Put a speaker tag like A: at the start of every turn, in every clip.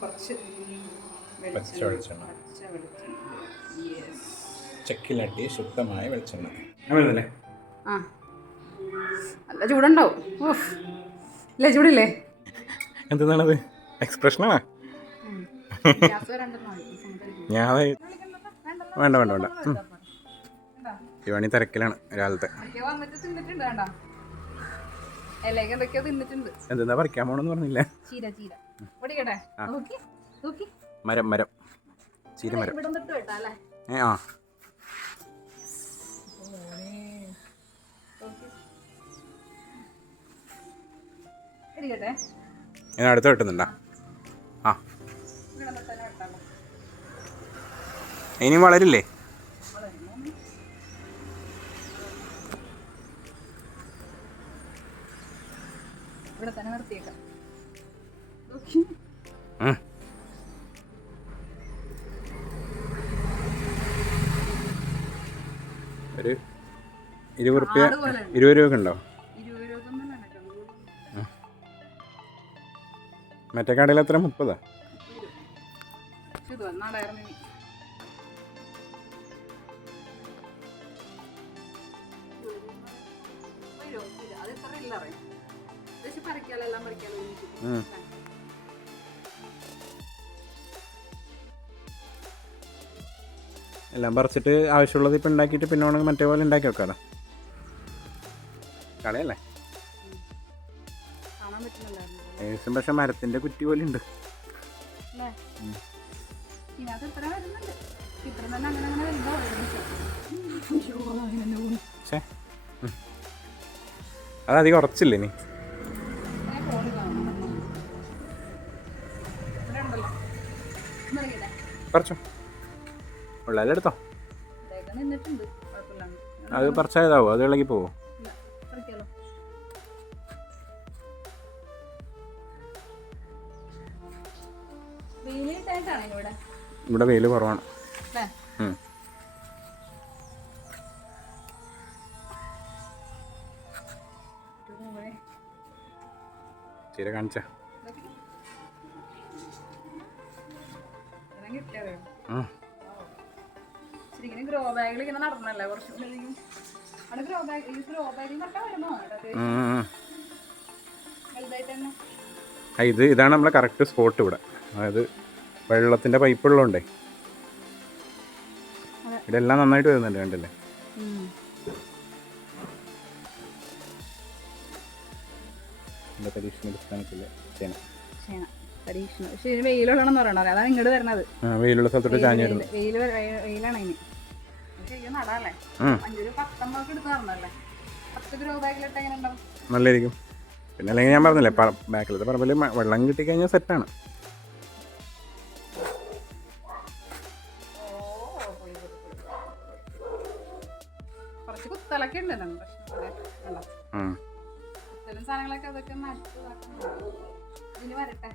A: കുറച്ച്
B: പച്ച വെളിച്ചെണ്ണ.
A: പച്ച വെളിച്ചെണ്ണ. യെസ്
B: ചെക്കിലട്ടി ശുദ്ധമായ വെളിച്ചെണ്ണ.
A: ആ. നല്ല ചൂടുണ്ടാവും. ഓഫ് ഇല്ലേ ചൂടില്ലേ?
B: എന്തെന്നാണത്
A: ഈ
B: ഞാൻ വേണ്ട വേണ്ട വേണ്ട? ഇവണി തിരക്കിലാണ് രാവിലത്തെ. എന്തെന്നാ പറിക്കാൻ പോണെന്ന് പറഞ്ഞില്ല.
A: ചീര ചീര.
B: മരം മരം. ചീരമരം ഏ ആ. ഞാൻ അടുത്ത കിട്ടുന്നുണ്ടാ ആ. ഇനി വളരില്ലേ?
A: ഇവിടെ തന്നെ നിർത്തിയേക്കാം.
B: ഇരുപത് റുപ്യ ഇരുപത് രൂപ ഉണ്ടോ മറ്റേ കടയിൽ എത്ര? മുപ്പതാ?
A: എല്ലാം
B: പറിച്ചിട്ട് ആവശ്യമുള്ളത് ഇപ്പം ഉണ്ടാക്കിയിട്ട് പിന്നെ വേണമെങ്കിൽ മറ്റേ പോലെ ഉണ്ടാക്കി വെക്കാലോ? കളയല്ലേ? ഏകദേശം പക്ഷെ മരത്തിന്റെ കുറ്റി പോലെ ഉണ്ട് അതധികം ഉറച്ചില്ലേ
A: നീ
B: പറിച്ചോ. ഉള്ളതെല്ലാം എടുത്തോ. അത് പറിച്ചായതാവോ അത് ഇളകി പോവോ?
A: ഇവിടെ?
B: വെയിൽ കുറവാണ്. ചീര കാണിച്ച.
A: ശരിക്കും ഗ്രോ ബാഗിൽ ഇങ്ങനെ നടന്നല്ലേ? അവിടെ ഗ്രോ ബാഗ് ഈ ഗ്രോ ബാഗിൽ വരുമോ
B: ഇത് ഇതാണ് നമ്മളെ കറക്റ്റ് സ്പോട്ട് ഇവിടെ. അതായത് വെള്ളത്തിന്റെ പൈപ്പ് ഉള്ളതുകൊണ്ടേ ഇതെല്ലാം നന്നായിട്ട് വരുന്നുണ്ട് കണ്ടില്ലേ? എന്റെ പരീക്ഷണ പുസ്തകത്തിലെ ചേന.
A: ചേന. പരീക്ഷണം. പക്ഷെ ഇതിന് വെയിലുള്ളതെന്ന് പറയണല്ലോ അതാണ് ഇങ്ങോട്ട് വരണത്
B: വെയിലുള്ള സ്ഥലത്തോട്ട് ചാഞ്ഞ് വരുന്നത്
A: വെയിൽ വെയിലാണ് ഇനി. ശരിക്കും നടാല്ലേ?
B: ഉം.
A: അഞ്ചൊരു പത്തൊമ്പതൊക്കെ എടുത്ത് നടന്നല്ലേ പത്ത് ഗ്രോ ബാഗിലിട്ട് എങ്ങനെ ഉണ്ടാവും?
B: നല്ലായിരിക്കും പിന്നെ അല്ലെങ്കിൽ ഞാൻ പറഞ്ഞില്ലേ ബാക്കിലത്തെ പറമ്പിൽ മ- വെള്ളം കിട്ടിക്കഴിഞ്ഞാൽ സെറ്റാണ്
A: കുറച്ച് കുത്തലൊക്കെ ഉണ്ട് നമ്മൾ പ്രശ്നം സാധനങ്ങളൊക്കെ അതൊക്കെ. ഇതിന് വരട്ടെ.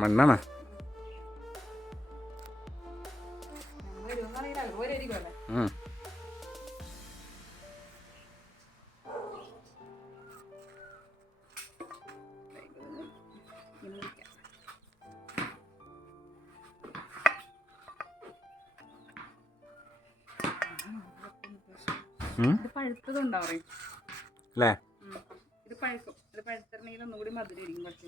B: മണ്ണാണ്?
A: ഞങ്ങൾ ഇത്
B: അല്ലേ
A: ഇത് പഴുക്കും ഒന്നുകൂടി കുറച്ച്.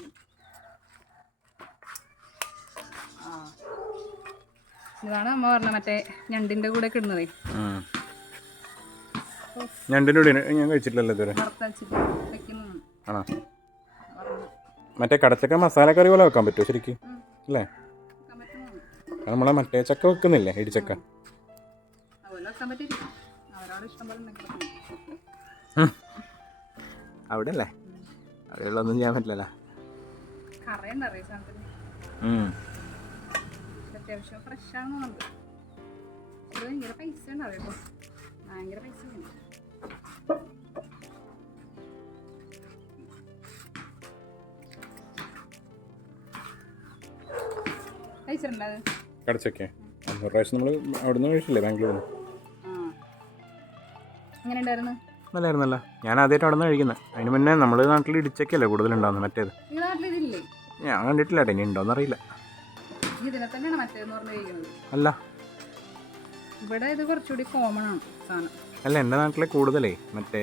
A: ഇതാണ് അമ്മ പറഞ്ഞ മറ്റേ ഞണ്ടിന്റെ കൂടെ
B: കിടന്നതേ കൂടെ ഞാൻ കഴിച്ചിട്ടില്ലല്ലോ ഇതുവരെ.
A: വറുത്ത് വെച്ചിട്ട്
B: ആണോ? മറ്റേ കടച്ചക്ക മസാല കറി പോലെ വെക്കാൻ പറ്റുമോ ശരിക്കും. അല്ലേ നമ്മളെ മറ്റേ ചക്ക വെക്കുന്നില്ലേ ഇടിച്ചക്ക? അവിടെ അല്ലേ അവിടെയുള്ളൊന്നും ചെയ്യാൻ പറ്റില്ലല്ലോ.
A: അത്യാവശ്യം ഫ്രഷ് ഇത് ഭയങ്കര പൈസ ഉണ്ടാവും ഭയങ്കര പൈസ
B: കടച്ചക്ക അന്നൂറ് പ്രാവശ്യം നമ്മൾ അവിടെ നിന്ന് കഴിച്ചില്ലേ ബാംഗ്ലൂരിൽ
A: ആ എങ്ങനെ ഉണ്ടായിരുന്നു
B: നല്ലായിരുന്നല്ല. ഞാൻ ആദ്യമായിട്ട് അവിടെ നിന്ന് കഴിക്കുന്നത് അതിന് മുന്നേ നമ്മുടെ നാട്ടിൽ ഇടിച്ചൊക്കെയല്ലേ കൂടുതലുണ്ടാവുന്നത്? മറ്റേത്.
A: നിങ്ങളുടെ നാട്ടിൽ
B: ഞാൻ കണ്ടിട്ടില്ല ഇനി ഉണ്ടോന്ന് അറിയില്ല.
A: ഇതിനെ തന്നെയാണ് മറ്റേന്ന് പറഞ്ഞ് കഴിക്കുന്നത്.
B: അല്ല.
A: ഇവിടെ ഇത് കുറച്ചുകൂടി കോമൺ ആണ് സാധനം.
B: അല്ല എന്റെ നാട്ടിലെ കൂടുതലേ. മറ്റേ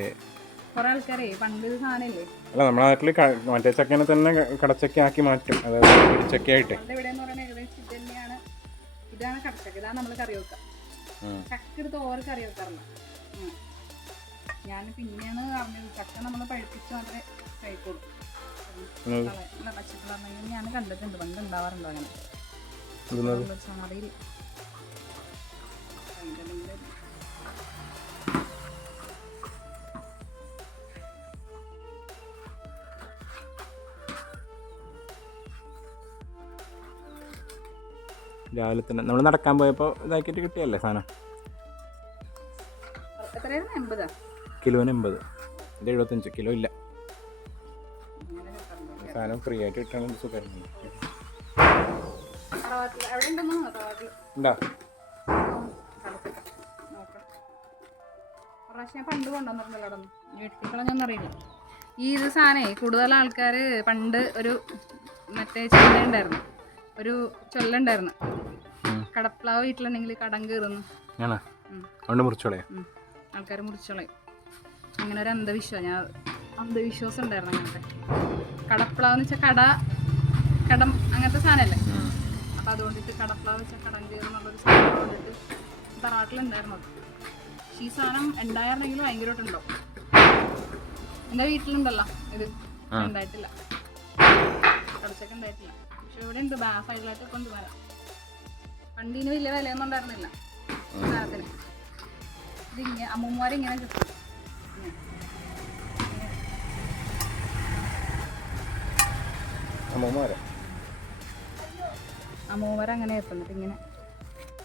A: കുറെ ആൾക്കാരെ പണ്ട് ഇത് സാധനമില്ലേ?
B: അല്ല നമ്മുടെ നാട്ടിൽ മറ്റേ ചക്കനെ തന്നെ കടച്ചക്ക ആക്കി മാറ്റും. അതായത്
A: ചക്കയായിട്ട് ഇവിടെ എന്ന് പറയുന്നത് ഏകദേശം ഇത് തന്നെയാണ്. ഇതാണ് കടച്ചക്ക. ഇതാണ് നമ്മൾ കറി വെക്കുക
B: ഉം.
A: ചക്ക എടുത്ത് ഓരോ കറി വെക്കാറില്ല. ഞാൻ പിന്നെയാണ് അറിഞ്ഞത് ചക്ക നമ്മൾ പഴുപ്പിച്ച് മാത്രമേ കഴിക്കുള്ളൂ. പച്ചക്കളറിനെങ്കിൽ ഞാൻ കണ്ടിട്ടുണ്ട്. പണ്ട് ഉണ്ടാവാറുണ്ടോ അങ്ങനെ? എന്തെങ്കിലും
B: രാവിലെ തന്നെ. നമ്മൾ നടക്കാൻ പോയപ്പോൾ ഇതാക്കിയിട്ട് കിട്ടിയല്ലേ സാധനം?
A: എത്രയായിരുന്നു എൺപതാ
B: കിലോന് എൺപത് ഇത് എഴുപത്തഞ്ച് കിലോ ഇല്ല സാധനം ഫ്രീ ആയിട്ട് കിട്ടണം സുഖമായിരുന്നു ഉണ്ടാ?
A: പ്രാവശ്യം പണ്ട് കൊണ്ടുവന്നിട്ടുണ്ടല്ലോ അവിടെ നിന്ന്. ഈ ഇത് സാധനേ കൂടുതൽ ആൾക്കാർ പണ്ട് ഒരു മറ്റേ ചൊല്ലുണ്ടായിരുന്നു ഒരു ചൊല്ലുണ്ടായിരുന്നു. കടപ്ലാവ് വീട്ടിലുണ്ടെങ്കിൽ കടം
B: കീറുന്നു.
A: ആൾക്കാർ മുറിച്ചോളയും. അങ്ങനെ ഒരു അന്ധവിശ്വാസം ഞാൻ അന്ധവിശ്വാസം ഉണ്ടായിരുന്നു അങ്ങനത്തെ. കടപ്പ്ളാവ് എന്ന് വെച്ചാൽ കട കടം അങ്ങനത്തെ സാധനമല്ലേ അപ്പം അതുകൊണ്ടിട്ട് കടപ്പ്ളാവ് വെച്ചാൽ കടം കയറുന്നുള്ളൊരു സാധനം കൊണ്ടിട്ട് തറവാട്ടിലുണ്ടായിരുന്നു അത്. പക്ഷേ ഈ സാധനം ഉണ്ടായിരുന്നെങ്കിൽ ഭയങ്കരമായിട്ടുണ്ടാവും. എന്റെ വീട്ടിലുണ്ടല്ലോ ഇത്. ഉണ്ടായിട്ടില്ല. കടച്ചൊക്കെ ഉണ്ടായിട്ടില്ല. പക്ഷെ ഇവിടെ ഉണ്ട്. ബാ സൈഡിലായിട്ട് കൊണ്ടുവരാം. പണ്ടിന് വലിയ വിലയൊന്നും ഉണ്ടായിരുന്നില്ല. സാധനത്തിന്. ഇതിങ്ങനെ അമ്മൂമ്മമാരിങ്ങനെ കിട്ടും.
B: അമ്മമാരെ
A: അമ്മൂമ്മമാർ അങ്ങനെ എത്തുന്നിട്ട് ഇങ്ങനെ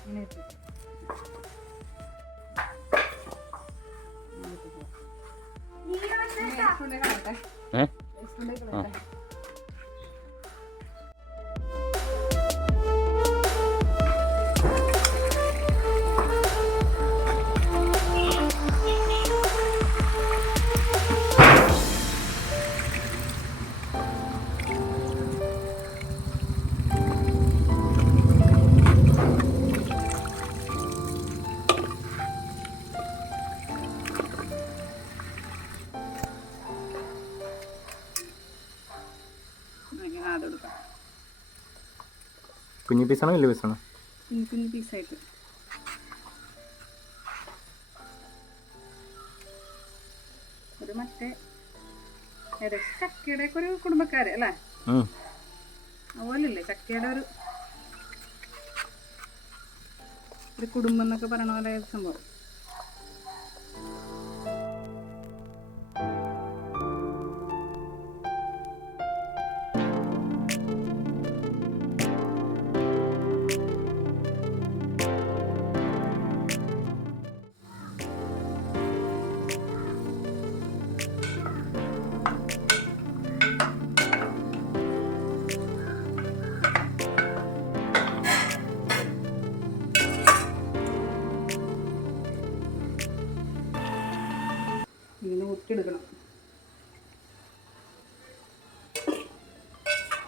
A: ഇങ്ങനെ എത്തും
B: ഏ?
A: അങ്ങനെ അത് കൊടുക്കാം
B: കുഞ്ഞു പീസാണോ വലിയ പീസാണോ?
A: കുഞ്ഞു പീസായിട്ട്. ഒരു മറ്റേ ചക്കയുടെ ഒക്കെ ഒരു കുടുംബക്കാര് അല്ലേ. അതുപോലല്ലേ ചക്കയുടെ ഒരു ഒരു കുടുംബം എന്നൊക്കെ പറയണ പോലെ സംഭവം.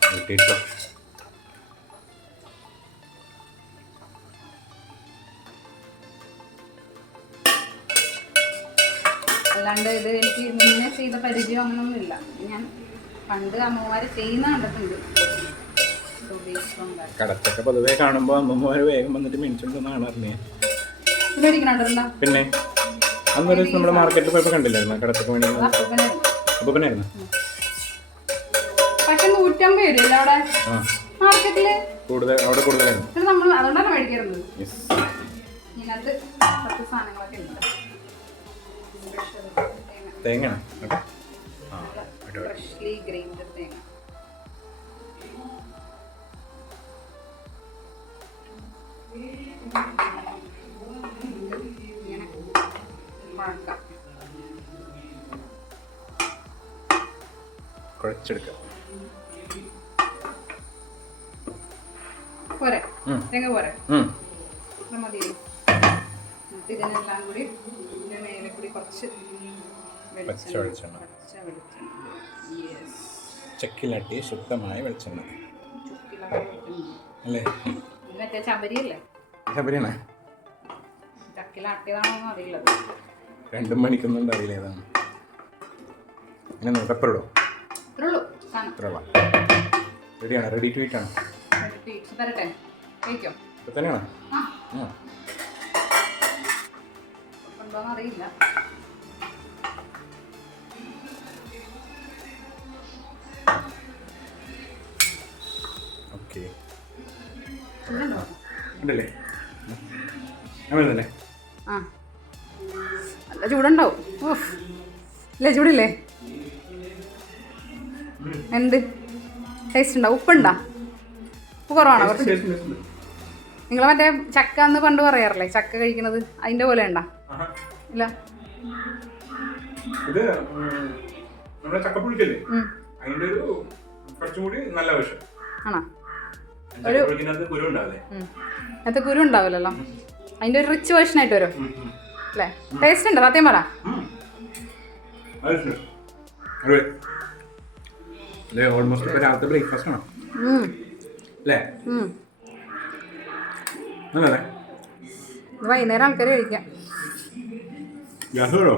B: കിട്ടിയിട്ടോ
A: അല്ലാണ്ട് ഇത് എനിക്ക് മുന്നേ ചെയ്ത പരിചയം അങ്ങനൊന്നുമില്ല ഞാൻ പണ്ട് അമ്മമാര് ചെയ്യുന്ന കണ്ടിട്ടുണ്ട്.
B: കടച്ചക്ക പൊതുവേ കാണുമ്പോൾ അമ്മമാർ വേഗം വന്നിട്ട് മേടിച്ചോണ്ടെന്നാണ് അറിഞ്ഞത് പിന്നെ? അന്നൊരു ദിവസം നമ്മൾ മാർക്കറ്റിൽ പോയപ്പോൾ കണ്ടില്ലായിരുന്നു? കടത്തൊക്കെ മേടിക്കുന്നത്
A: അപ്പൂപ്പനായിരുന്നു
B: അപ്പോൾ പിന്നെ ആയിരുന്നു
A: പക്ഷെ നൂറ്റമ്പത് വരില്ല അവിടെ? മാർക്കറ്റിൽ?
B: കൂടുതൽ അവിടെ കൂടുതലായിരുന്നു.
A: നമ്മൾ അതുകൊണ്ടാണ് മേടിക്കരുത്
B: യെസ്
A: ഇതിനകത്ത് കുറച്ച് സാധനങ്ങളൊക്കെ ഉണ്ട്.
B: തേങ്ങ
A: ഫ്രഷ്ലി ഗ്രൈൻഡ് തേങ്ങ. ഇങ്ങനെ
B: കുഴച്ചെടുക്കുക
A: പോരെ. തേങ്ങ പോരെ. മതി. ഇതിനെല്ലാം കൂടി ഇതിന്റെ മേലെ കൂടി കുറച്ച്
B: വെളിച്ചെണ്ണ. ചക്കിലട്ടി ശുദ്ധമായ വെളിച്ചെണ്ണ. അല്ലേ?
A: മറ്റേ ചബരിയല്ലേ
B: ശബരിയാണ്
A: ചക്കിലാട്ടിയതാണോ അറിയില്ല
B: രണ്ടും മണിക്കൊന്നും അറിയില്ല ഏതാണ്? ഇങ്ങനെ ഇത്രയുള്ള. റെഡിയാണ്? റെഡി ടു ഈറ്റ് ആണ്? ഇപ്പൊ തന്നെയാണ്?
A: അറിയില്ല.
B: ഓക്കെ ഉണ്ടല്ലേ.
A: ആ. നല്ല ചൂടുണ്ടാവും. ഓഫ് ഇല്ലേ ചൂടില്ലേ? എന്ത്? ടേസ്റ്റ് ഉണ്ടോ? ഉപ്പുണ്ടാ? ഉപ്പ് കുറവാണോ? കുറച്ച് നിങ്ങൾ മറ്റേ ചക്ക എന്ന് പണ്ട് പറയാറില്ലേ? ചക്ക കഴിക്കണത് അതിന്റെ പോലെ ഉണ്ടാ? ഇല്ല.
B: ഇത് നമ്മുടെ ചക്കപ്പുളിക്കല്ലേ
A: ഉം.
B: അതിന്റെ ഒരു കുറച്ചും കൂടി നല്ല വശം
A: ആണോ?
B: ചക്കപ്പുളിക്കകത്ത് കുരു ഉണ്ടാവില്ലേ?
A: ഉം. അതിനകത്ത് കുരു ഉണ്ടാവില്ലല്ലോ. അതിന്റെ ഒരു റിച്ച് വേർഷൻ ആയിട്ട് വരും. അല്ലേ ടേസ്റ്റ് ഉണ്ടോ? സത്യം പറ.
B: ഓൾമോസ്റ്റ് രാവിലത്തെ ബ്രേക്ക്ഫാസ്റ്റ് ആണ്. അല്ലേ. നല്ലതേ
A: വൈകുന്നേരം ആൾക്കാർ കഴിക്കാം.
B: ഗ്യാസ് വേണോ?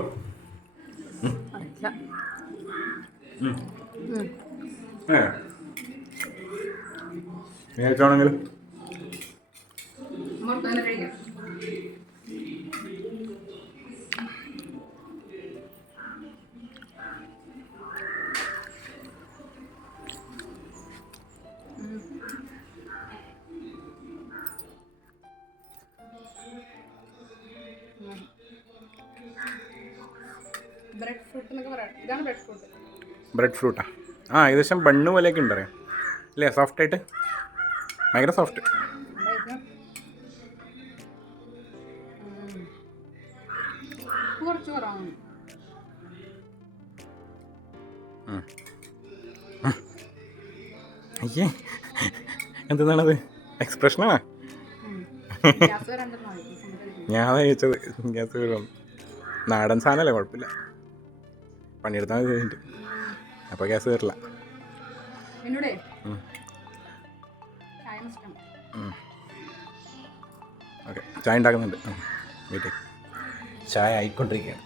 A: ഇതാണ് ബ്രെഡ് ഫ്രൂട്ട്.
B: ബ്രെഡ് ഫ്രൂട്ടാ? ആ ഏകദേശം ബണ്ണ് പോലെയൊക്കെ ഉണ്ട് അറിയാം. അല്ലേ സോഫ്റ്റ് ആയിട്ട് ഭയങ്കര സോഫ്റ്റ്.
A: കുറച്ച് കുറവാണ്.
B: അയ്യേ എന്തെന്നാണത്? എക്സ്പ്രഷനാ? ഞാൻ ചോദിച്ചത്. ഗ്യാസ് നാടൻ സാധനമല്ലേ കുഴപ്പമില്ല. പണിയെടുത്താൽ മതി കഴിഞ്ഞിട്ട്. അപ്പോൾ ഗ്യാസ് കയറില്ല ഓക്കെ. ചായ ഉണ്ടാക്കുന്നുണ്ട്. വീട്ടിൽ. ചായ ആയിക്കൊണ്ടിരിക്കുകയാണ്.